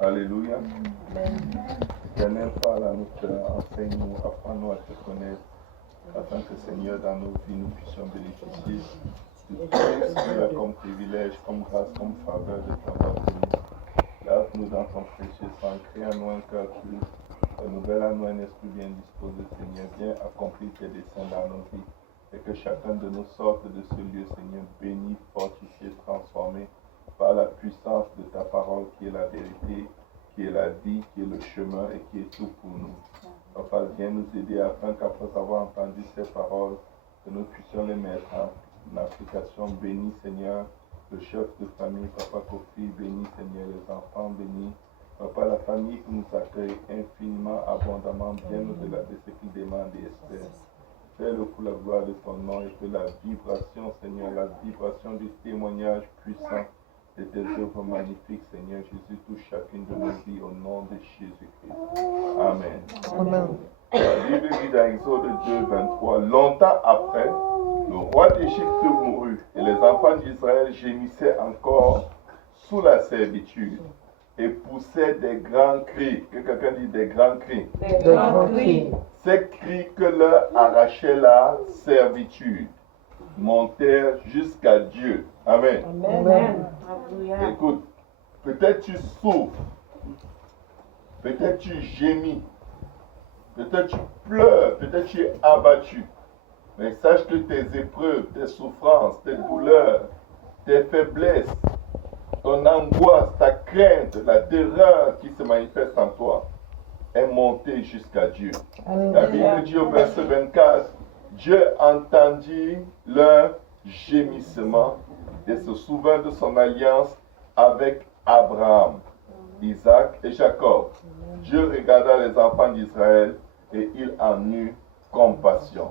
Alléluia. Éternel, parle à nos cœurs, enseigne-nous, apprends-nous à te connaître, afin que, Seigneur, dans nos vies, nous puissions bénéficier de tout ce qu'il y a comme privilège, comme grâce, comme faveur de t'avoir béni. Lave-nous dans ton précieux sang, crée en nous un cœur pur, renouvelle en nous un esprit bien disposé, Seigneur, viens accomplir tes desseins dans nos vies, et que chacun de nous sorte de ce lieu, Seigneur, béni, fortifié, transformé, par la puissance de ta parole qui est la vérité, qui est la vie, qui est le chemin et qui est tout pour nous. Papa, viens nous aider afin qu'après avoir entendu ces paroles, que nous puissions les mettre en application. Bénis, Seigneur, le chef de famille, Papa Kofi, bénis, Seigneur, les enfants, bénis. Papa, la famille qui nous accueille infiniment, abondamment, bien au-delà de ce qu'ils demandent et espèrent. Fais-le pour la gloire de ton nom et que la vibration, Seigneur, la vibration du témoignage puissant de tes œuvres magnifiques, Seigneur Jésus, touche chacune de nos vies au nom de Jésus-Christ. Amen. Amen. La Bible dit dans Exode 2, 23, longtemps après, le roi d'Égypte mourut et les enfants d'Israël gémissaient encore sous la servitude et poussaient des grands cris. Que quelqu'un dit des grands cris. Des grands cris. Ces cris que leur arrachait la servitude montèrent jusqu'à Dieu. Amen. Amen. Écoute, peut-être tu souffres, peut-être tu gémis, peut-être tu pleures, peut-être tu es abattu. Mais sache que tes épreuves, tes souffrances, tes douleurs, tes faiblesses, ton angoisse, ta crainte, la terreur qui se manifeste en toi est montée jusqu'à Dieu. La Bible dit au verset 24, Dieu entendit leur gémissement et se souvint de son alliance avec Abraham, Isaac et Jacob. Dieu regarda les enfants d'Israël et il en eut compassion.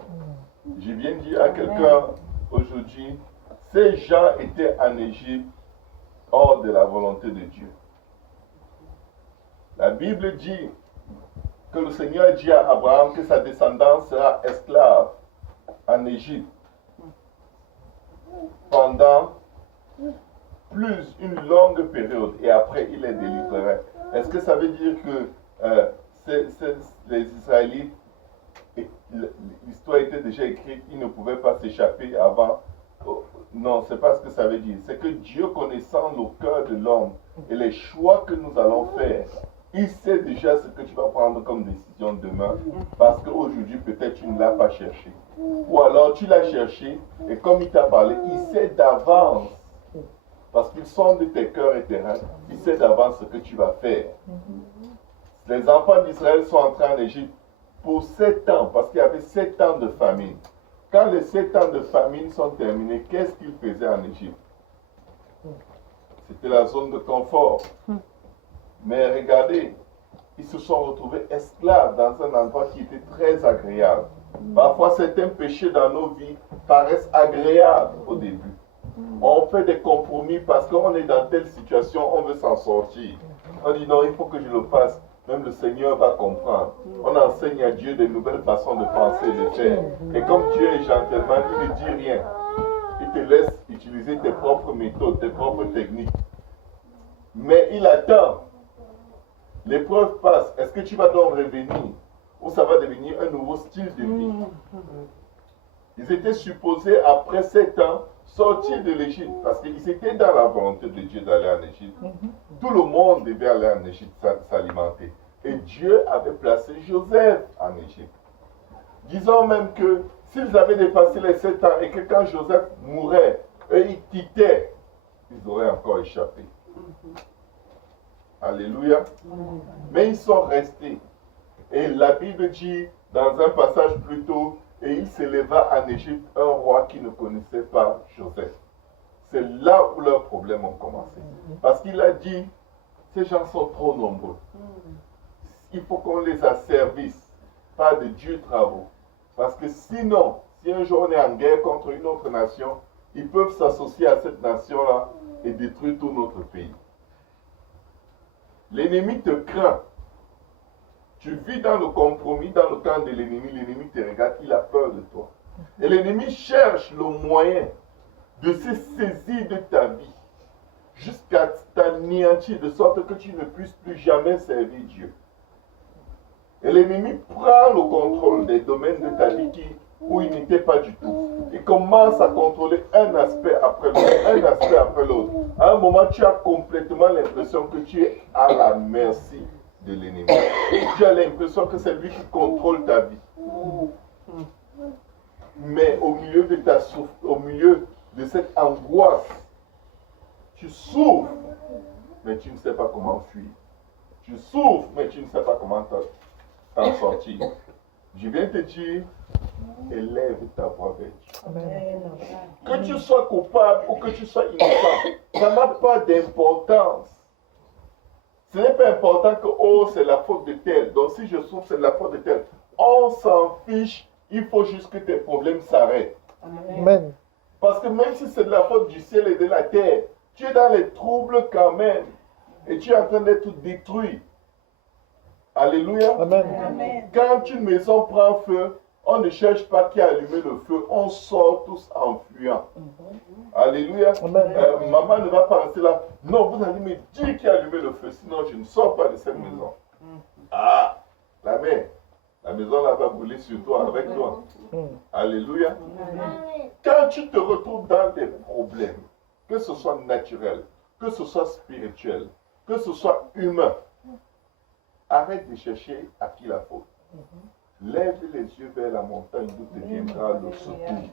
Je viens de dire à quelqu'un aujourd'hui, ces gens étaient en Égypte hors de la volonté de Dieu. La Bible dit que le Seigneur dit à Abraham que sa descendance sera esclave en Égypte pendant une longue période et après il les délivrerait. Est-ce que ça veut dire que les Israélites, l'histoire était déjà écrite, ils ne pouvaient pas s'échapper avant? Non, c'est pas ce que ça veut dire. C'est que Dieu, connaissant le cœur de l'homme et les choix que nous allons faire, il sait déjà ce que tu vas prendre comme décision demain, parce qu'aujourd'hui peut-être tu ne l'as pas cherché. Ou alors tu l'as cherché et comme il t'a parlé, il sait d'avance, parce qu'il sonde tes cœurs et tes reins, il sait d'avance ce que tu vas faire. Les enfants d'Israël sont entrés en Égypte pour 7 ans, parce qu'il y avait 7 ans de famine. Quand les 7 ans de famine sont terminés, qu'est-ce qu'ils faisaient en Égypte? C'était la zone de confort. Mais regardez, ils se sont retrouvés esclaves dans un endroit qui était très agréable. Parfois, certains péchés dans nos vies paraissent agréables au début. On fait des compromis parce qu'on est dans telle situation, on veut s'en sortir. On dit non, il faut que je le fasse. Même le Seigneur va comprendre. On enseigne à Dieu de nouvelles façons de penser et de faire. Et comme Dieu est gentleman, il ne dit rien. Il te laisse utiliser tes propres méthodes, tes propres techniques. Mais il attend. L'épreuve passe. Est-ce que tu vas donc revenir? Ou ça va devenir un nouveau style de vie? Ils étaient supposés, après 7 ans, sortir de l'Égypte. Parce qu'ils étaient dans la volonté de Dieu d'aller en Égypte. Tout le monde devait aller en Égypte s'alimenter. Et Dieu avait placé Joseph en Égypte. Disons même que s'ils avaient dépassé les 7 ans et que quand Joseph mourait, eux ils quittaient, ils auraient encore échappé. Alléluia. Mais ils sont restés. Et la Bible dit dans un passage plus tôt, et il s'éleva en Égypte un roi qui ne connaissait pas Joseph. C'est là où leurs problèmes ont commencé. Parce qu'il a dit, ces gens sont trop nombreux. Il faut qu'on les asservisse, pas de durs travaux. Parce que sinon, si un jour on est en guerre contre une autre nation, ils peuvent s'associer à cette nation-là et détruire tout notre pays. L'ennemi te craint. Tu vis dans le compromis, dans le camp de l'ennemi te regarde, il a peur de toi. Et l'ennemi cherche le moyen de se saisir de ta vie jusqu'à t'anéantir de sorte que tu ne puisses plus jamais servir Dieu. Et l'ennemi prend le contrôle des domaines de ta vie où il n'était pas du tout. Il commence à contrôler un aspect après l'autre, un aspect après l'autre. À un moment, tu as complètement l'impression que tu es à la merci de l'ennemi. Tu as l'impression que c'est lui qui contrôle ta vie. Mais au milieu de ta souffrance, au milieu de cette angoisse, tu souffres, mais tu ne sais pas comment fuir. Tu souffres, mais tu ne sais pas comment t'en sortir. Je viens te dire, élève ta voix vers Dieu. Que tu sois coupable ou que tu sois innocent, ça n'a pas d'importance. Ce n'est pas important que, oh, c'est la faute de tel. Donc si je souffre, c'est la faute de tel. On s'en fiche, il faut juste que tes problèmes s'arrêtent. Amen. Parce que même si c'est de la faute du ciel et de la terre, tu es dans les troubles quand même. Et tu es en train d'être détruit. Alléluia. Amen. Quand une maison prend feu, on ne cherche pas qui a allumé le feu, on sort tous en fuyant. Alléluia. Maman ne va pas rester là. Non, vous allez me dire qui a allumé le feu, sinon je ne sors pas de cette maison. Ah, la mère, la maison là va brûler sur toi, avec toi. Alléluia. Quand tu te retrouves dans des problèmes, que ce soit naturel, que ce soit spirituel, que ce soit humain, arrête de chercher à qui la faute. Lève les yeux vers la montagne d'où te viendra le secours.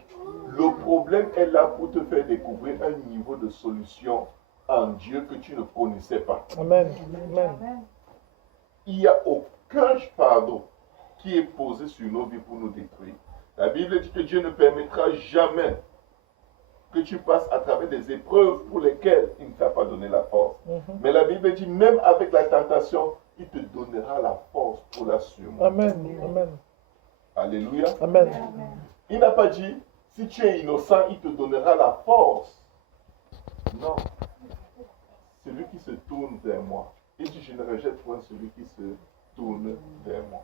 Le problème est là pour te faire découvrir un niveau de solution en Dieu que tu ne connaissais pas. Amen. Amen. Il n'y a aucun pardon qui est posé sur nos vies pour nous détruire. La Bible dit que Dieu ne permettra jamais que tu passes à travers des épreuves pour lesquelles il ne t'a pas donné la force. Mais la Bible dit, même avec la tentation, il te donnera la force pour la surmonter. Amen. Amen. Alléluia. Amen. Il n'a pas dit, si tu es innocent, il te donnera la force. Non. Celui qui se tourne vers moi. Il dit, je ne rejette point celui qui se tourne vers moi.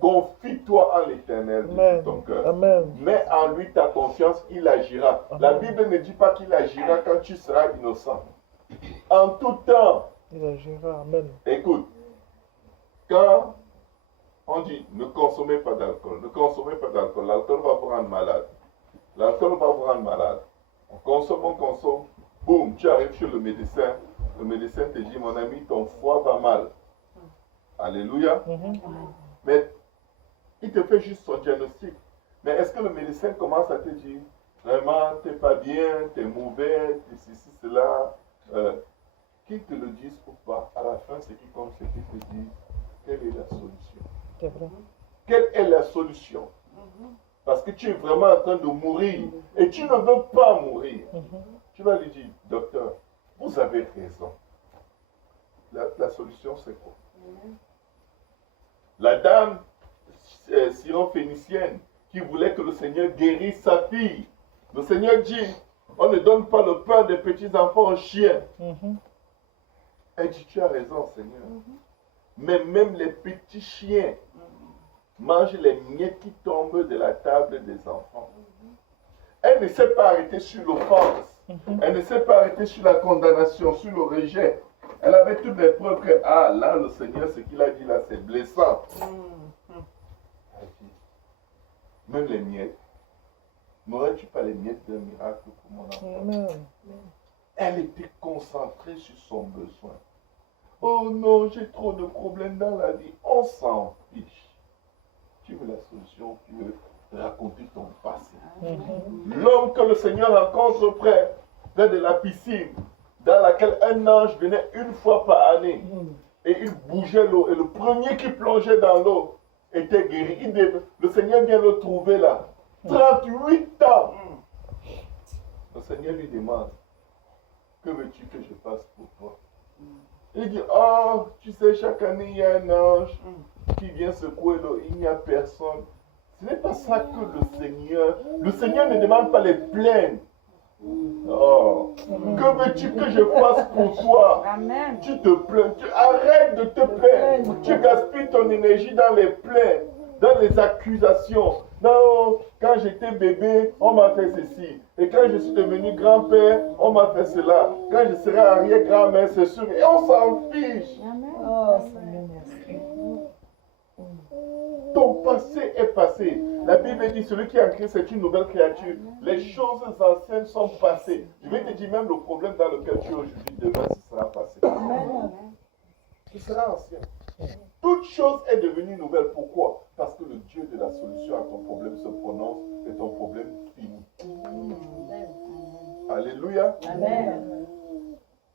Confie-toi en l'Éternel de tout ton cœur. Mets en lui ta confiance, il agira. La Bible ne dit pas qu'il agira quand tu seras innocent. En tout temps, il agira. Amen. Écoute, quand on dit ne consommez pas d'alcool, l'alcool va vous rendre malade. L'alcool va vous rendre malade. On consomme, boum, tu arrives chez le médecin te dit, mon ami, ton foie va mal. Alléluia. Mais il te fait juste son diagnostic. Mais est-ce que le médecin commence à te dire, vraiment, tu n'es pas bien, tu es mauvais, tu es ceci, cela, qu'ils te le disent ou pas, à la fin, ce qui compte, c'est qu'ils te disent, quelle est la solution? C'est vrai. Quelle est la solution? Parce que tu es vraiment en train de mourir et tu ne veux pas mourir. Tu vas lui dire, docteur, vous avez raison. La solution, c'est quoi? La dame syro-phénicienne qui voulait que le Seigneur guérisse sa fille. Le Seigneur dit, on ne donne pas le pain des petits-enfants aux chiens. Elle dit, tu as raison, Seigneur. Mais même les petits chiens mangent les miettes qui tombent de la table des enfants. Elle ne s'est pas arrêtée sur l'offense. Elle ne s'est pas arrêtée sur la condamnation, sur le rejet. Elle avait toutes les preuves que, ah, là, le Seigneur, ce qu'il a dit là, c'est blessant. Elle dit, même les miettes, n'aurais-tu pas les miettes d'un miracle pour mon enfant? Elle était concentrée sur son besoin. Oh non, j'ai trop de problèmes dans la vie. On s'en fiche. Tu veux la solution, tu veux raconter ton passé. L'homme que le Seigneur rencontre près de la piscine, dans laquelle un ange venait une fois par année, et il bougeait l'eau, et le premier qui plongeait dans l'eau était guéri. Le Seigneur vient le trouver là. 38 ans. Le Seigneur lui demande, que veux-tu que je fasse pour toi? Il dit, oh, tu sais, chaque année, il y a un ange qui vient secouer l'eau, il n'y a personne. Ce n'est pas ça que le Seigneur ne demande pas les plaintes. Oh, que veux-tu que je fasse pour toi? Amen. Tu te plains, arrête de te plaindre. Tu gaspilles ton énergie dans les plaintes. dans les accusations. Non, quand j'étais bébé, on m'a fait ceci. Et quand je suis devenu grand-père, on m'a fait cela. Quand je serai arrière-grand-mère, c'est sûr. Et on s'en fiche. Oh, Seigneur, merci. Ton passé est passé. La Bible dit, celui qui est en Christ est une nouvelle créature. Les choses anciennes sont passées. Je vais te dire, même le problème dans lequel tu es aujourd'hui, demain, ce sera passé. Ce sera ancien. Toute chose est devenue nouvelle. Pourquoi? Parce que le Dieu de la solution à ton problème se prononce et ton problème finit. Alléluia. Amen.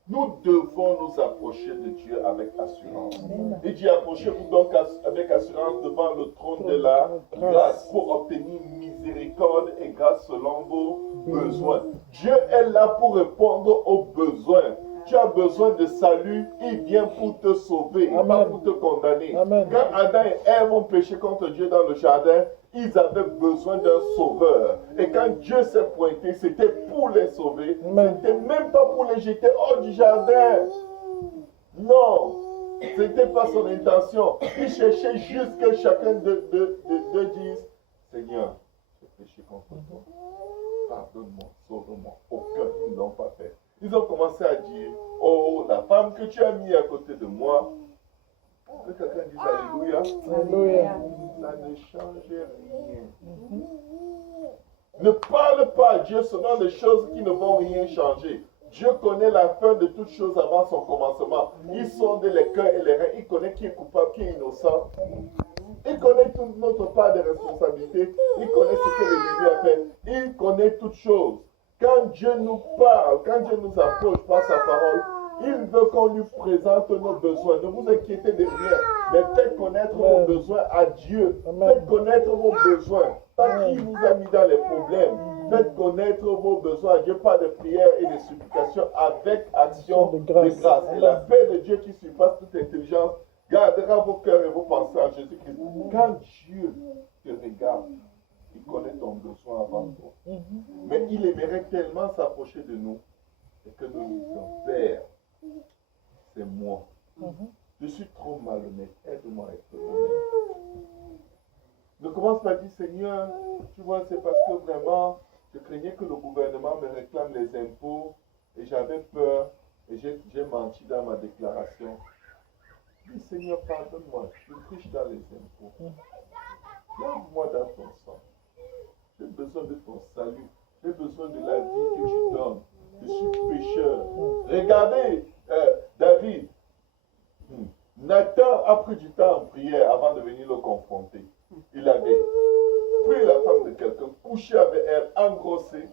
Nous devons nous approcher de Dieu avec assurance. Il dit, approchez-vous donc avec assurance devant le trône de la grâce pour obtenir miséricorde et grâce selon vos besoins. Dieu est là pour répondre aux besoins. Tu as besoin de salut, il vient pour te sauver, pas pour te condamner. Amen. Quand Adam et Ève ont péché contre Dieu dans le jardin, ils avaient besoin d'un sauveur. Et quand Dieu s'est pointé, c'était pour les sauver. C'était même pas pour les jeter hors du jardin. Non, ce n'était pas son intention. Il cherchait juste que chacun d'eux dise, Seigneur, j'ai péché contre toi. Pardonne-moi, sauve-moi. Aucun, ils ne l'ont pas fait. Ils ont commencé à dire, oh, la femme que tu as mis à côté de moi, que quelqu'un dise Alléluia. Alléluia. Ça ne change rien. Ne parle pas à Dieu selon des choses qui ne vont rien changer. Dieu connaît la fin de toutes choses avant son commencement. Il sonde les cœurs et les reins. Il connaît qui est coupable, qui est innocent. Il connaît toute notre part de responsabilité. Il connaît ce que l'ennemi a fait. Il connaît toutes choses. Quand Dieu nous parle, quand Dieu nous approche par sa parole, il veut qu'on lui présente nos besoins. Ne vous inquiétez de rien, mais faites connaître vos besoins à Dieu. Faites connaître vos besoins. Pas qui vous a mis dans les problèmes. Faites connaître vos besoins à Dieu par des prières et des supplications avec action de grâce. Et la paix de Dieu qui surpasse toute intelligence gardera vos cœurs et vos pensées en Jésus-Christ. Quand Dieu te regarde, il connaît ton besoin avant toi. Mais il aimerait tellement s'approcher de nous et que nous lui disions, Père, c'est moi. Je suis trop malhonnête. Aide-moi à être honnête. Ne commence pas à dire, Seigneur, tu vois, c'est parce que vraiment, je craignais que le gouvernement me réclame les impôts et j'avais peur et j'ai menti dans ma déclaration. Dis, Seigneur, pardonne-moi, je triche dans les impôts. Lave-moi dans ton sang. J'ai besoin de ton salut. J'ai besoin de la vie que tu donnes. Je suis pécheur. Regardez, David. Nathan a pris du temps en prière avant de venir le confronter. Il avait pris la femme de quelqu'un, couché avec elle, engrossé,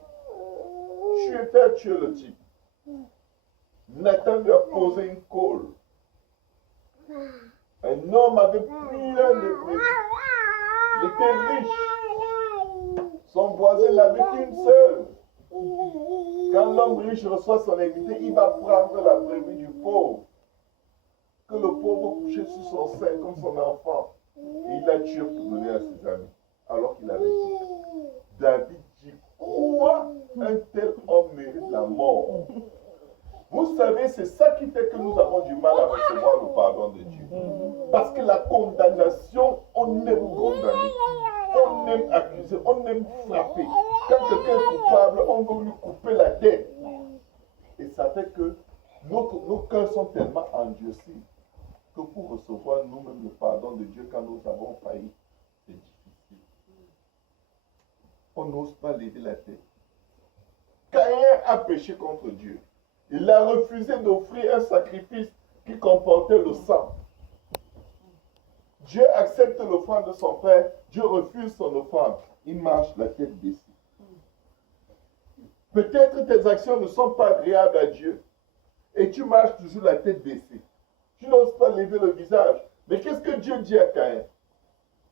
fait tuer le type. Nathan lui a posé une colle. Un homme avait pris un de il était riche. Son voisin n'avait qu'une seule. Quand l'homme riche reçoit son invité, il va prendre la brebis du pauvre. Que le pauvre couchait sur son sein comme son enfant. Et il l'a tué pour donner à ses amis. Alors qu'il avait dit. David dit, quoi? Un tel homme mérite la mort. Vous savez, c'est ça qui fait que nous avons du mal à recevoir le pardon de Dieu. Parce que la condamnation, on aime condamner. On aime accuser, on aime frapper. Quand quelqu'un est coupable, on veut lui couper la tête. Et ça fait que nos cœurs sont tellement endurcis que pour recevoir nous-mêmes le pardon de Dieu quand nous avons failli, c'est difficile. On n'ose pas lever la tête. Caïn a péché contre Dieu. Il a refusé d'offrir un sacrifice qui comportait le sang. Dieu accepte l'offrande de son frère, Dieu refuse son offrande. Il marche la tête baissée. Peut-être tes actions ne sont pas agréables à Dieu et tu marches toujours la tête baissée. Tu n'oses pas lever le visage. Mais qu'est-ce que Dieu dit à Caïn?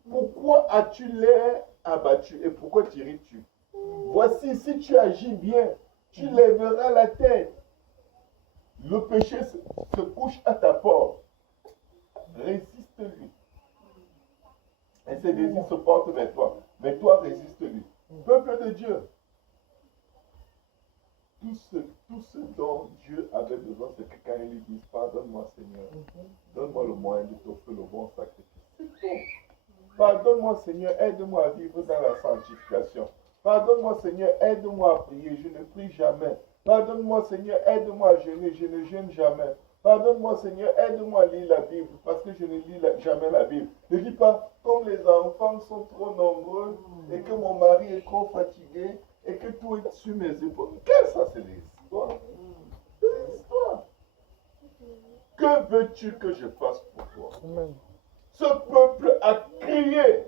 Pourquoi as-tu l'air abattu et pourquoi t'irrites-tu? Voici, si tu agis bien, tu lèveras la tête. Le péché se couche à ta porte. Résiste-lui. Et ses désirs se portent vers toi. Mais toi, résiste-lui. Peuple de Dieu. Tout ce dont Dieu avait besoin, c'est que quand il lui dise, pardonne-moi Seigneur, donne-moi le moyen de t'offrir le bon sacrifice. C'est tout. Pardonne-moi, Seigneur, aide-moi à vivre dans la sanctification. Pardonne-moi, Seigneur, aide-moi à prier, je ne prie jamais. Pardonne-moi, Seigneur, aide-moi à jeûner, je ne jeûne jamais. Pardonne-moi, Seigneur, aide-moi à lire la Bible, parce que je ne lis jamais la Bible. Ne dis pas, comme les enfants sont trop nombreux, et que mon mari est trop fatigué, et que tout est sur mes épaules. Qu'est-ce que ça, c'est des histoires? C'est des histoires. Que veux-tu que je fasse pour toi? Amen. Ce peuple a crié.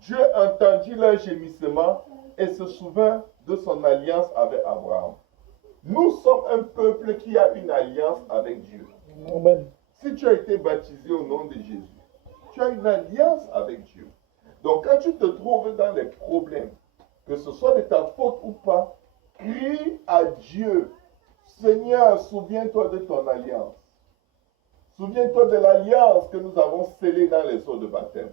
Dieu entendit leur gémissement et se souvint de son alliance avec Abraham. Nous sommes un peuple qui a une alliance avec Dieu. Amen. Si tu as été baptisé au nom de Jésus, tu as une alliance avec Dieu. Donc quand tu te trouves dans des problèmes, que ce soit de ta faute ou pas, crie à Dieu. Seigneur, souviens-toi de ton alliance. Souviens-toi de l'alliance que nous avons scellée dans les eaux de baptême.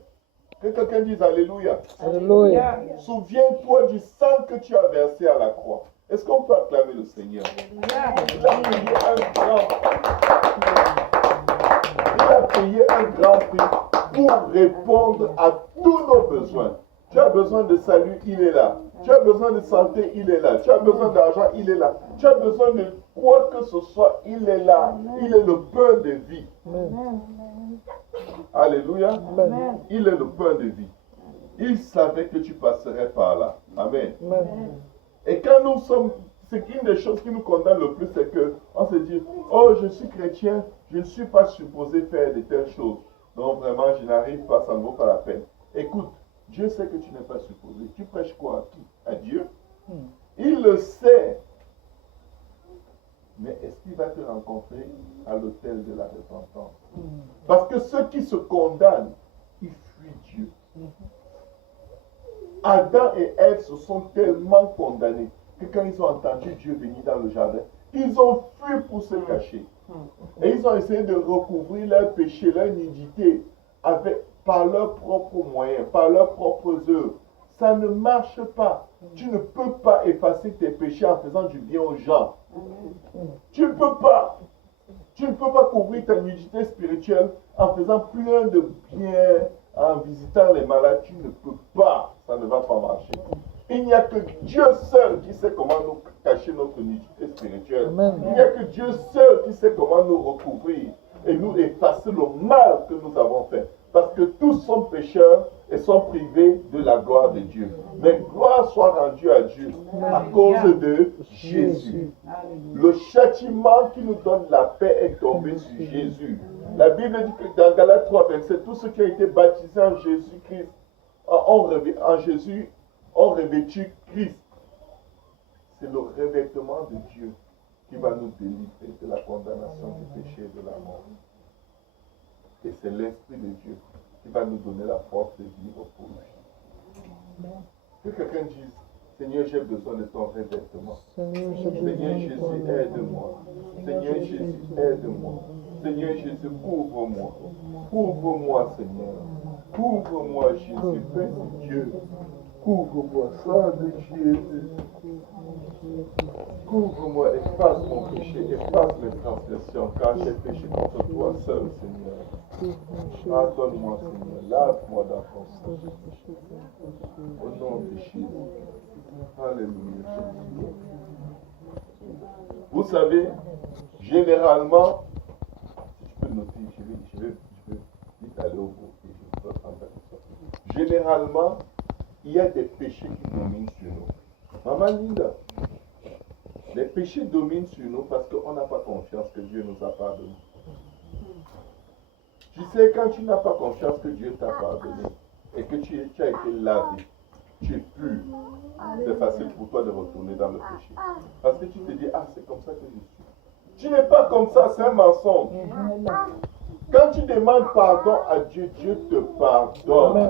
Que quelqu'un dise Alléluia. Alléluia. Souviens-toi du sang que tu as versé à la croix. Est-ce qu'on peut acclamer le Seigneur? Il a payé un grand prix pour répondre à tous nos besoins. Tu as besoin de salut, il est là. Tu as besoin de santé, il est là. Tu as besoin d'argent, il est là. Tu as besoin de quoi que ce soit, il est là. Il est le pain de vie. Amen. Alléluia. Amen. Il est le pain de vie. Il savait que tu passerais par là. Amen. Amen. Et quand nous sommes, c'est une des choses qui nous condamne le plus, c'est qu'on se dit, oh, je suis chrétien, je ne suis pas supposé faire de telles choses. Donc vraiment, je n'arrive pas, ça ne vaut pas la peine. Écoute, Dieu sait que tu n'es pas supposé. Tu prêches quoi à qui? À Dieu? Il le sait. Mais est-ce qu'il va te rencontrer à l'autel de la repentance? Parce que ceux qui se condamnent, ils fuient Dieu. Adam et Ève se sont tellement condamnés que quand ils ont entendu Dieu venir dans le jardin, ils ont fui pour se cacher. Et ils ont essayé de recouvrir leur péché, leur nudité, par leurs propres moyens, par leurs propres œuvres. Ça ne marche pas. Tu ne peux pas effacer tes péchés en faisant du bien aux gens. Tu ne peux pas. Tu ne peux pas couvrir ta nudité spirituelle en faisant plein de bien, en visitant les malades. Tu ne peux pas. Ça ne va pas marcher. Il n'y a que Dieu seul qui sait comment nous cacher notre nudité spirituelle. Amen. Il n'y a que Dieu seul qui sait comment nous recouvrir et nous effacer le mal que nous avons fait. Parce que tous sont pécheurs et sont privés de la gloire de Dieu. Mais gloire soit rendue à Dieu à cause de Jésus. Le châtiment qui nous donne la paix est tombé sur Jésus. La Bible dit que dans Galates 3, 27, tous ceux qui ont été baptisés en Jésus-Christ, en Jésus, ont revêtu Christ. C'est le revêtement de Dieu qui va nous délivrer de la condamnation du péché et de la mort. Et c'est l'Esprit de Dieu qui va nous donner la force de vivre pour lui. Que quelqu'un dise, Seigneur, j'ai besoin de ton revêtement. Seigneur Jésus, aide-moi. Seigneur Jésus, aide-moi. Seigneur Jésus, couvre-moi. Couvre-moi, Seigneur. Couvre-moi, Jésus, béni Dieu. Couvre-moi, sang de Jésus. Couvre-moi, efface mon péché, efface mes transgressions, car j'ai péché contre toi seul, Seigneur. Pardonne-moi, Seigneur, lave-moi dans ton sang. Au nom de Jésus. Alléluia. Vous savez, généralement, si tu peux noter, je vais vite aller au bout. Généralement, il y a des péchés qui dominent sur nous. Maman Linda, les péchés dominent sur nous parce qu'on n'a pas confiance que Dieu nous a pardonné. Tu sais, quand tu n'as pas confiance que Dieu t'a pardonné et que tu as été lavé, tu es pur, c'est facile pour toi de retourner dans le péché. Parce que tu te dis, ah, c'est comme ça que je suis. Tu n'es pas comme ça, c'est un mensonge. Quand tu demandes pardon à Dieu, Dieu te pardonne.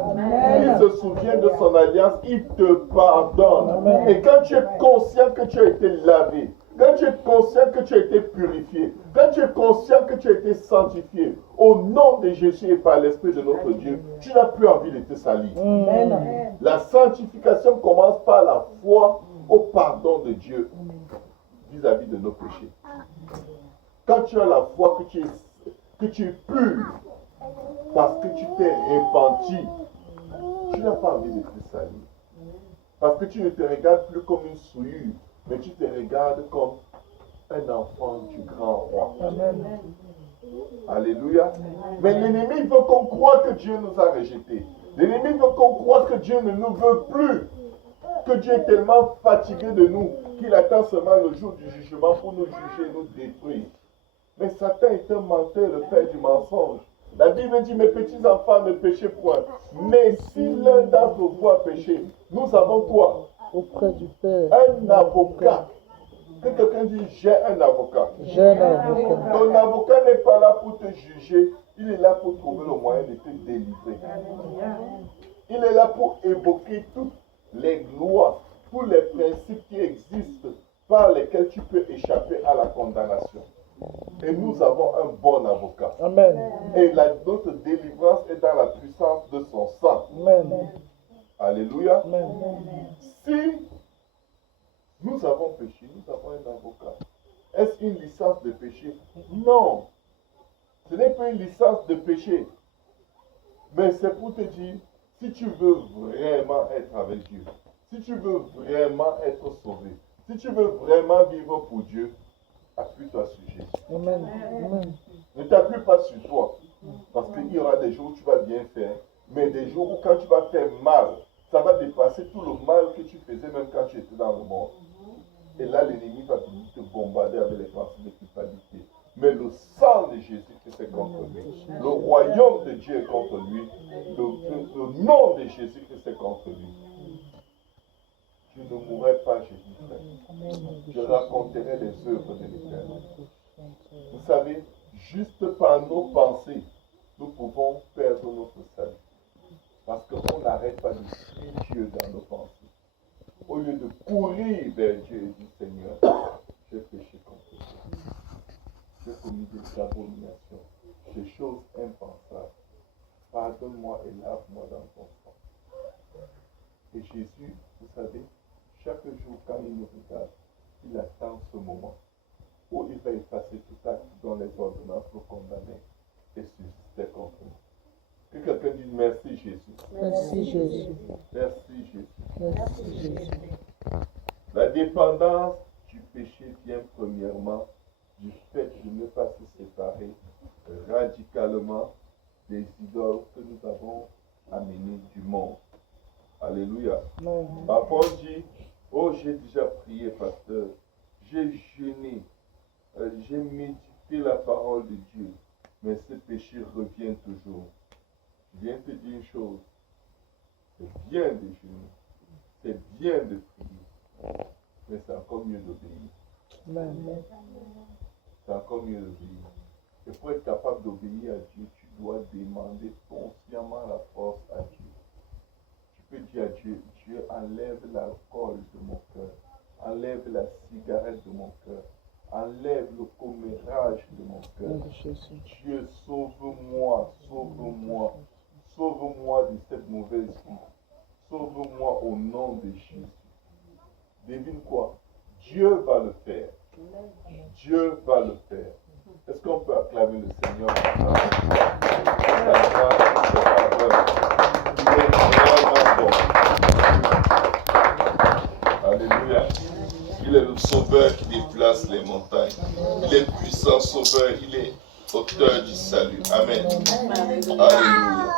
Il se souvient de son alliance, il te pardonne. Et quand tu es conscient que tu as été lavé, quand tu es conscient que tu as été purifié, quand tu es conscient que tu as été sanctifié, au nom de Jésus et par l'Esprit de notre Dieu, tu n'as plus envie de te salir. La sanctification commence par la foi au pardon de Dieu vis-à-vis de nos péchés. Quand tu as la foi que tu es pur, parce que tu t'es repenti, tu n'as pas envie de te salir. Parce que tu ne te regardes plus comme une souillure, mais tu te regardes comme un enfant du grand roi. Amen. Alléluia. Mais l'ennemi veut qu'on croie que Dieu nous a rejetés. L'ennemi veut qu'on croie que Dieu ne nous veut plus. Que Dieu est tellement fatigué de nous qu'il attend seulement le jour du jugement pour nous juger et nous détruire. Mais Satan est un menteur, le père du mensonge. La Bible dit, mes petits enfants, ne péchez point. Mais si l'un d'entre vous a péché, nous avons quoi? Auprès du Père. Un avocat. Que quelqu'un dise, j'ai un avocat. J'ai un avocat. Ton avocat n'est pas là pour te juger, il est là pour trouver le moyen de te délivrer. Il est là pour évoquer toutes les lois, tous les principes qui existent par lesquels tu peux échapper à la condamnation. Et nous avons un bon avocat. Amen. Et notre délivrance est dans la puissance de son sang. Amen. Alléluia. Amen. Si nous avons péché, nous avons un avocat. Est-ce une licence de péché? Non. Ce n'est pas une licence de péché. Mais c'est pour te dire, si tu veux vraiment être avec Dieu, si tu veux vraiment être sauvé, si tu veux vraiment vivre pour Dieu, appuie-toi sur Jésus. Amen. Amen. Ne t'appuie pas sur toi. Parce qu'il y aura des jours où tu vas bien faire, mais des jours où quand tu vas faire mal, ça va dépasser tout le mal que tu faisais même quand tu étais dans le monde. Et là, l'ennemi va venir te bombarder avec les pensées de culpabilité. Mais le sang de Jésus-Christ est contre lui. Le royaume de Dieu est contre lui. Le nom de Jésus-Christ est contre lui. Tu ne mourrais pas, Jésus-Christ. Je raconterai les œuvres de l'Éternel. Vous savez, juste par nos pensées, nous pouvons perdre notre salut. Parce qu'on n'arrête pas de prier Dieu dans nos pensées. Au lieu de courir vers Dieu et dire, Seigneur, j'ai péché contre toi. J'ai commis des abominations, des choses impensables. Pardonne-moi et lave-moi dans ton sang. Et Jésus, vous savez, chaque jour quand il nous regarde, il attend ce moment où il va effacer tout acte dont les ordonnances nous condamnaient et subsistaient contre nous. Que quelqu'un dise merci Jésus. Merci Jésus. Merci Jésus. Merci Jésus. La dépendance du péché vient premièrement du fait de ne pas se séparer radicalement des idoles que nous avons amenées du monde. Alléluia. Parfois on dit, oh j'ai déjà prié pasteur, j'ai jeûné, j'ai médité la parole de Dieu, mais ce péché revient toujours. Je viens te dire une chose, c'est bien de jeûner, c'est bien de prier, mais c'est encore mieux d'obéir. C'est encore mieux d'obéir. Et pour être capable d'obéir à Dieu, tu dois demander consciemment la force à Dieu. Tu peux dire à Dieu, Dieu enlève l'alcool de mon cœur, enlève la cigarette de mon cœur, enlève le commérage de mon cœur. Dieu, sauve-moi, sauve-moi. Sauve-moi de cette mauvaise vie. Sauve-moi au nom de Jésus. Devine quoi? Dieu va le faire. Dieu va le faire. Est-ce qu'on peut acclamer le Seigneur? Il est vraiment bon. Alléluia. Il est le sauveur qui déplace les montagnes. Il est puissant sauveur. Il est auteur du salut. Amen. Alléluia.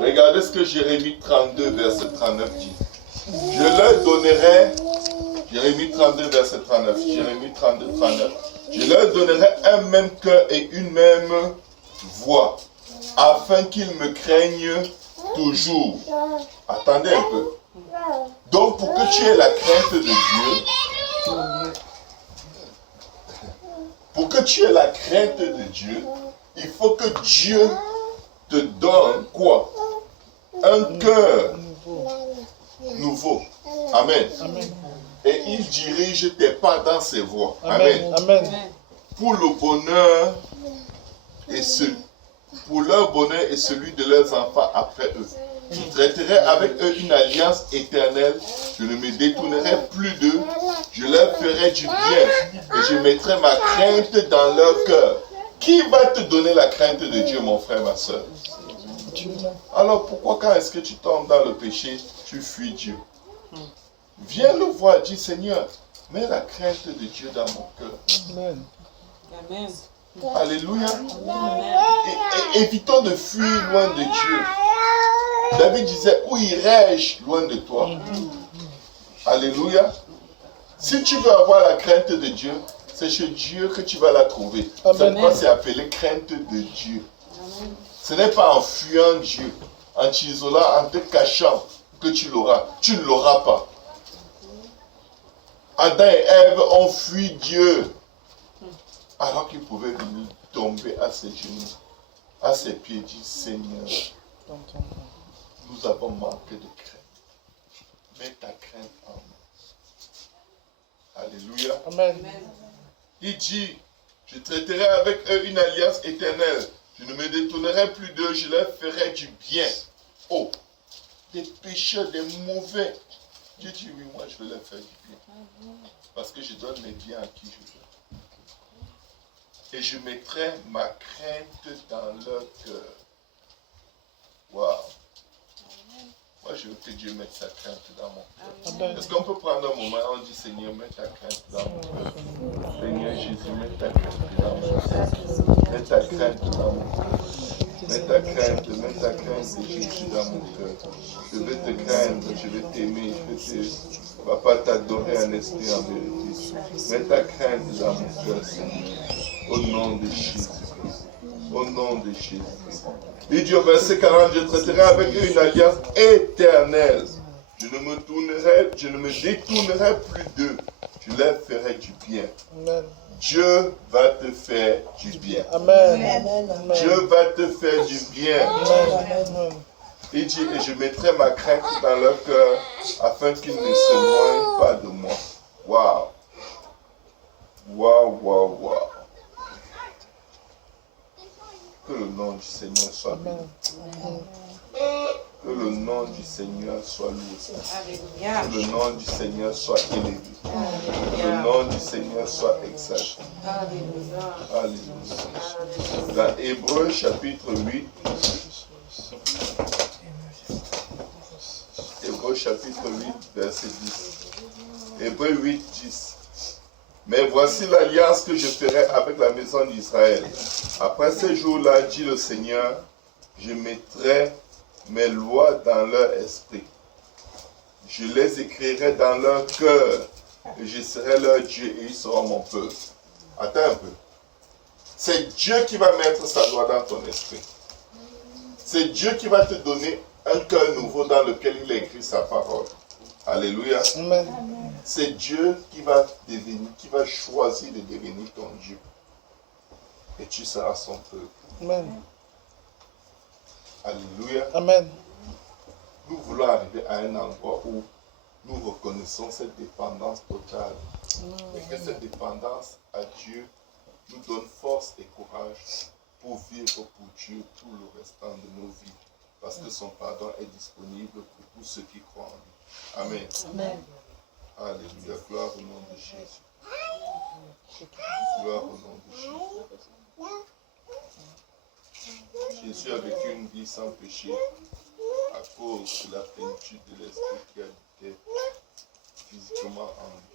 Regardez ce que Jérémie 32, verset 39 dit. Je leur donnerai, Jérémie 32, verset 39, Jérémie 32, 39, je leur donnerai un même cœur et une même voix, afin qu'ils me craignent toujours. Attendez un peu. Donc, pour que tu aies la crainte de Dieu, pour que tu aies la crainte de Dieu, il faut que Dieu te donne quoi? Un cœur nouveau. Amen. Et il dirige tes pas dans ses voies. Amen. Amen. Pour le bonheur et pour leur bonheur et celui de leurs enfants après eux. Je traiterai avec eux une alliance éternelle. Je ne me détournerai plus d'eux. Je leur ferai du bien et je mettrai ma crainte dans leur cœur. Qui va te donner la crainte de Dieu, mon frère, ma soeur? Alors pourquoi quand est-ce que tu tombes dans le péché, tu fuis Dieu? Viens le voir, dis Seigneur, mets la crainte de Dieu dans mon cœur. Amen. Amen. Alléluia. Amen. Et évitons de fuir loin de Dieu. David disait, où irais-je loin de toi? Alléluia. Si tu veux avoir la crainte de Dieu, c'est chez Dieu que tu vas la trouver. C'est pourquoi c'est appelé crainte de Dieu. Ce n'est pas en fuyant Dieu, en t'isolant, en te cachant que tu l'auras. Tu ne l'auras pas. Adam et Ève ont fui Dieu alors qu'ils pouvaient venir tomber à ses genoux, à ses pieds, dire Seigneur, nous avons manqué de crainte. Mets ta crainte en nous. Alléluia. Amen. Il dit, je traiterai avec eux une alliance éternelle. Je ne me détournerai plus d'eux, je leur ferai du bien. Oh, des pécheurs, des mauvais. Dieu dit, oui, moi je vais leur faire du bien. Parce que je donne mes biens à qui je veux. Et je mettrai ma crainte dans leur cœur. Waouh. Moi je veux que Dieu mette sa crainte dans mon cœur. Est-ce qu'on peut prendre un moment et on dit, Seigneur, mets ta crainte dans mon cœur. Seigneur Jésus, mets ta crainte dans mon cœur. Mets ta crainte dans mon cœur. Mets ta crainte de Jésus dans mon cœur. Je vais te craindre, je vais t'aimer, je vais Papa t'adorer en esprit, en vérité. Mets ta crainte dans mon cœur, Seigneur. Au nom de Jésus. Au nom de Jésus. Il dit au verset 40, je traiterai avec eux une alliance éternelle. Je ne me détournerai plus d'eux. Je leur ferai du bien. Amen. Dieu va te faire du bien. Amen. Dieu va te faire du bien. Amen. Il dit, et je mettrai ma crainte dans leur cœur afin qu'ils ne s'éloignent pas de moi. Waouh. Waouh, waouh, waouh. Que le nom du Seigneur soit béni. Que le nom du Seigneur soit loué. Que le nom du Seigneur soit élevé. Que le nom du Seigneur soit exalté. Alléluia. Dans Hébreux chapitre 8, Hébreux chapitre 8, verset 10. Hébreux 8, 10. Mais voici l'alliance que je ferai avec la maison d'Israël. Après ces jours-là, dit le Seigneur, je mettrai mes lois dans leur esprit. Je les écrirai dans leur cœur, et je serai leur Dieu, et ils seront mon peuple. Attends un peu. C'est Dieu qui va mettre sa loi dans ton esprit. C'est Dieu qui va te donner un cœur nouveau dans lequel il a écrit sa parole. Alléluia. Amen. C'est Dieu qui va choisir de devenir ton Dieu. Et tu seras son peuple. Amen. Alléluia. Amen. Nous voulons arriver à un endroit où nous reconnaissons cette dépendance totale. Et que cette dépendance à Dieu nous donne force et courage pour vivre pour Dieu tout le restant de nos vies. Parce que son pardon est disponible pour tous ceux qui croient en lui. Amen. Amen. Alléluia. Gloire au nom de Jésus. Gloire au nom de Jésus. Jésus a vécu une vie sans péché à cause de la plénitude de l'esprit qui habitait physiquement en lui.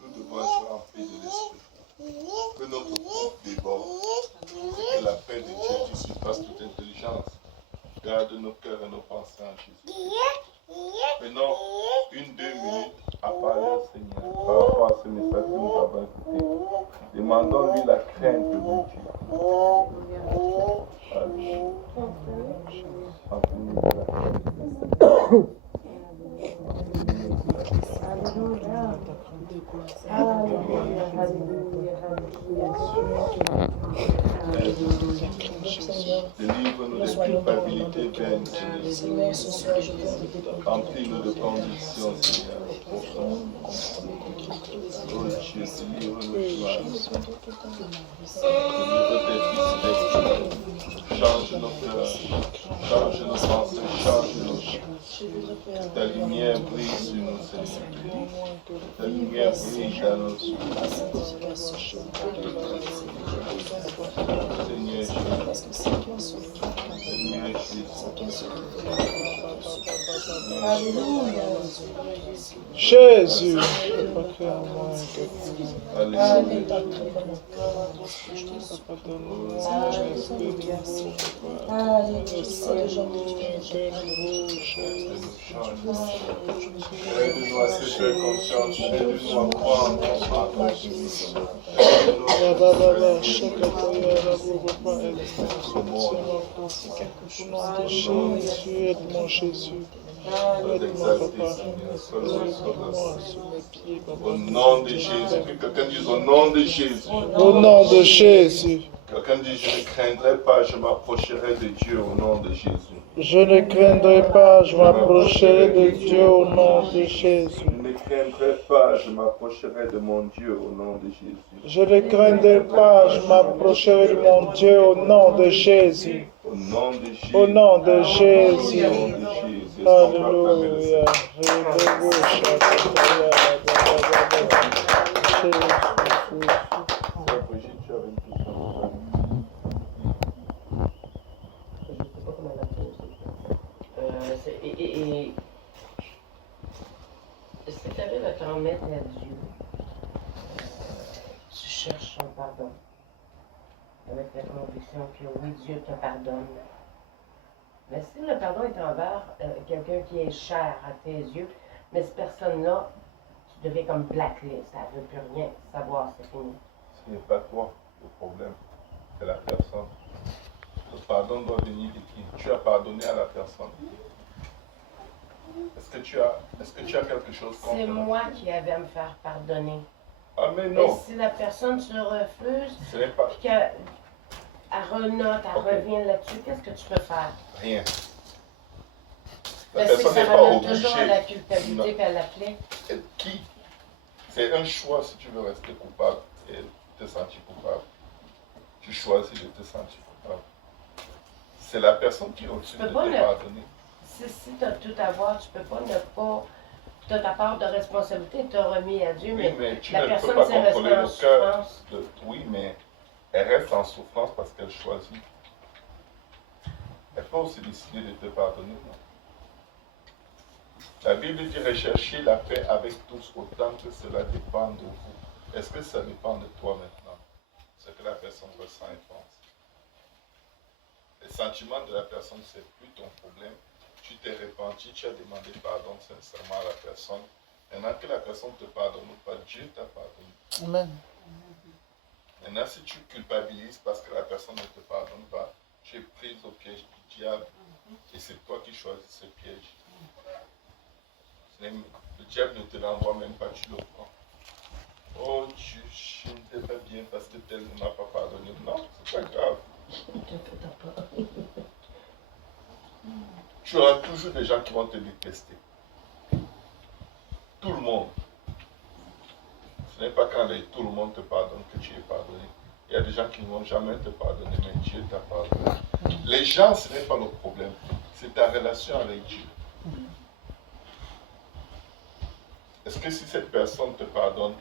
Nous devons être remplis de l'esprit. Que notre coupe déborde. Que la paix de Dieu qui surpasse toute intelligence garde nos cœurs et nos pensées en Jésus. Prenons 1-2 minutes à parler au Seigneur par rapport à ce message que nous avons écouté. Demandons-lui la crainte de Dieu. Délivre-nous de culpabilité vaine, Seigneur. Remplis-nous de convictions, Seigneur. Oh Dieu, délivre-nous, joie. Délivre tes fils d'esprit. Change nos cœurs, change nos pensées, change nos cœurs. Ta lumière brille sur nous, Seigneur. Ta lumière brille dans nos yeux. Seigneur Jésus. Seigneur Jésus, je peux pas créer en moi quelque chose. Alléluia. Papa, donne-moi un esprit nouveau, Papa. Aide-nous à se faire confiance, aide-nous à croire en ton pardon. Jésus, aide-moi, Jésus. Aide-moi, Papa. Aide-moi sur mes pieds, Papa. Au nom de Jésus, que quelqu'un dise au nom de Jésus. Au nom de Jésus. Quelqu'un dit, je ne craindrai pas, je m'approcherai de Dieu au nom de Jésus. Je ne craindrai pas, je m'approcherai de Dieu au nom de Jésus. Je ne craindrai pas, je m'approcherai de mon Dieu au nom de Jésus. Je ne craindrai pas, je m'approcherai de mon Dieu au nom de Jésus. Au nom de Jésus. Au nom de Jésus. Au nom de Jésus. Alléluia. Brigitte, tu avais une question. Si tu arrives à t'en mettre à Dieu, tu cherches son pardon. Avec la conviction que oui, Dieu te pardonne. Mais si le pardon est envers quelqu'un qui est cher à tes yeux, mais cette personne-là, tu deviens comme blacklist, elle ne veut plus rien savoir, c'est fini. Ce n'est pas toi le problème, c'est la personne. Le pardon doit venir de qui? Tu as pardonné à la personne. Est-ce que tu as quelque chose contre C'est elle? moi qui avais à me faire pardonner. Ah mais Mais non, si la personne se refuse, ce n'est pas puis qu'elle renote, elle Ok. revient là-dessus, qu'est-ce que tu peux faire? rien. La Ben, c'est que personne ça n'est pas ramène toujours à la obligée. culpabilité Non. et à la plaie. Et qui? C'est un choix si tu veux rester coupable et te sentir coupable. Tu choisis de te sentir coupable. C'est la personne qui refuse de peux te pas le- pardonner. Si tu as tout à voir, tu peux pas ne pas. Tu as ta part de responsabilité, tu as remis à Dieu, Oui, mais tu la ne peux personne pas s'est restée contrôler en le cœur. souffrance. Oui, mais elle reste en souffrance parce qu'elle choisit. Elle peut aussi décider de te pardonner. Non? La Bible dit rechercher la paix avec tous autant que cela dépend de vous. Est-ce que ça dépend de toi maintenant? Ce que la personne ressent et pense. Les sentiments de la personne, c'est plus ton problème. Tu t'es repenti, tu as demandé pardon sincèrement à la personne. Maintenant que la personne te pardonne ou pas, Dieu t'a pardonné. Amen. Maintenant, si tu culpabilises parce que la personne ne te pardonne pas, tu es prise au piège du diable. Et c'est toi qui choisis ce piège. Le diable ne te l'envoie même pas, tu le prends. Oh Dieu, je ne t'ai pas bien parce que tel ne m'a pas pardonné. Non, c'est pas grave. Tu auras toujours des gens qui vont te détester. Tout le monde. Ce n'est pas quand tout le monde te pardonne que tu es pardonné. Il y a des gens qui ne vont jamais te pardonner, mais Dieu t'a pardonné. Les gens, ce n'est pas le problème. C'est ta relation avec Dieu. Est-ce que si cette personne te pardonne,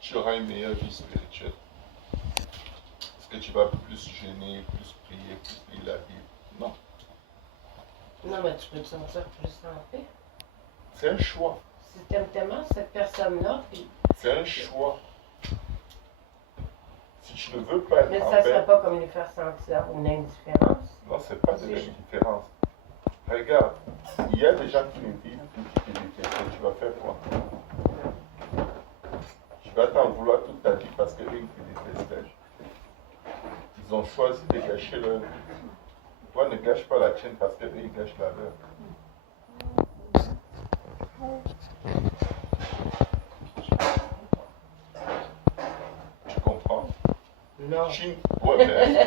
tu auras une meilleure vie spirituelle? Est-ce que tu vas plus jeûner, plus prier, plus lire la Bible? Non. Non, mais tu peux te sentir plus en paix. C'est un choix. Si tu aimes tellement cette personne-là, puis. C'est un choix. Si tu ne veux pas être Mais en ça ne paix, serait pas comme lui faire sentir une indifférence. non, ce n'est pas de l'indifférence. Regarde, il y a des gens qui me disent tout qui te détestent. Tu vas faire quoi? Tu vas t'en vouloir toute ta vie parce qu'eux, ils te détestent. Ils ont choisi de gâcher leur vie. Toi, ne gâche pas la tienne parce qu'eux, ils gâchent la leur. Tu comprends? Non. Ouais, mais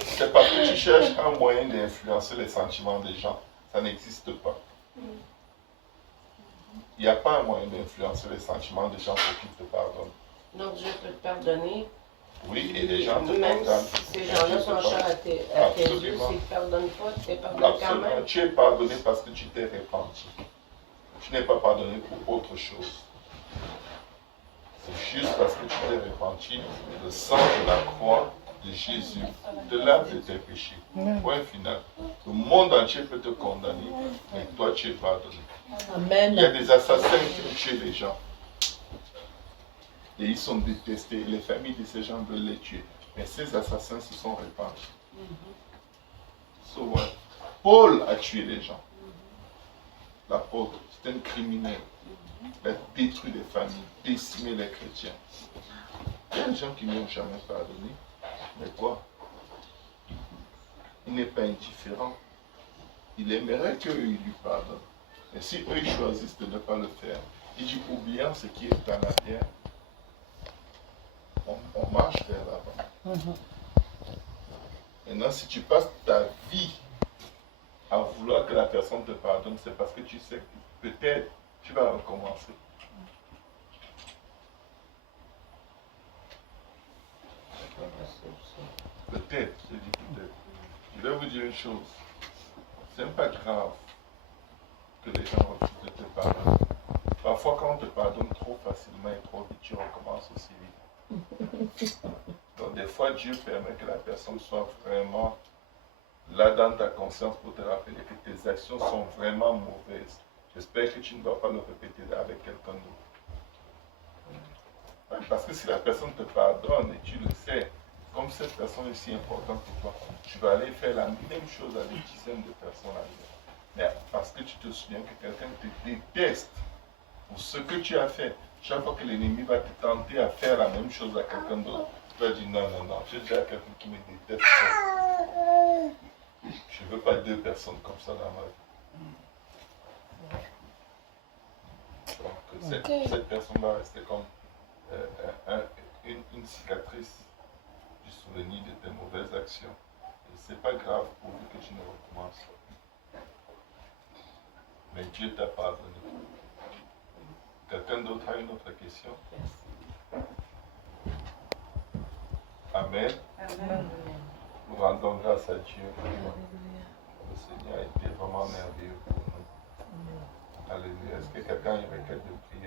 c'est parce que tu cherches un moyen d'influencer les sentiments des gens. Ça n'existe pas. Il n'y a pas un moyen d'influencer les sentiments des gens pour qu'ils te pardonnent. quand Dieu peut te pardonner, Oui, et les gens te même condamnent. si ces gens-là sont chers à tes yeux, Absolument. s'ils ne te pardonnent pas, tu te pardonnes quand Absolument. même. Tu es pardonné parce que tu t'es repenti. Tu n'es pas pardonné pour autre chose. C'est juste parce que tu t'es repenti, le sang de la croix de Jésus te lave de tes péchés. Point final. Le monde entier peut te condamner, mais toi tu es pardonné. Amen. Il y a des assassins qui ont tué les gens. Et ils sont détestés. Les familles de ces gens veulent les tuer. Mais ces assassins se sont repentis. So what? Paul a tué les gens. L'apôtre, c'est un criminel. Il a détruit les familles, décimé les chrétiens. Il y a des gens qui ne m'ont jamais pardonné. Mais quoi? Il n'est pas indifférent. Il aimerait qu'eux lui pardonnent. Mais si eux ils choisissent de ne pas le faire, il dit oubliant ce qui est en arrière, on marche vers l'avant. Maintenant, si tu passes ta vie à vouloir que la personne te pardonne, c'est parce que tu sais que peut-être tu vas recommencer. Peut-être, je dis peut-être. Je vais vous dire une chose. C'est pas grave que les gens refusent de te pardonner. Parfois, quand on te pardonne trop facilement et trop vite, tu recommences aussi vite. Donc, des fois, Dieu permet que la personne soit vraiment là dans ta conscience pour te rappeler que tes actions sont vraiment mauvaises. J'espère que tu ne vas pas le répéter avec quelqu'un d'autre. Ouais, parce que si la personne te pardonne et tu le sais, comme cette personne est si importante pour toi, tu vas aller faire la même chose à des dizaines de personnes ailleurs. Mais parce que tu te souviens que quelqu'un te déteste pour ce que tu as fait, chaque fois que l'ennemi va te tenter à faire la même chose à quelqu'un d'autre, tu vas dire non, non, non, j'ai déjà quelqu'un qui me déteste. Je ne veux pas deux personnes comme ça dans ma vie. Donc cette personne va rester comme une cicatrice du souvenir de tes mauvaises actions. Et ce n'est pas grave pourvu que tu ne recommences pas. Mais Dieu t'a pardonné. Quelqu'un d'autre a une autre question? Amen. Amen. Nous rendons grâce à Dieu. Le Seigneur a été vraiment merveilleux pour nous. Alléluia. Est-ce que quelqu'un a une requête de prière?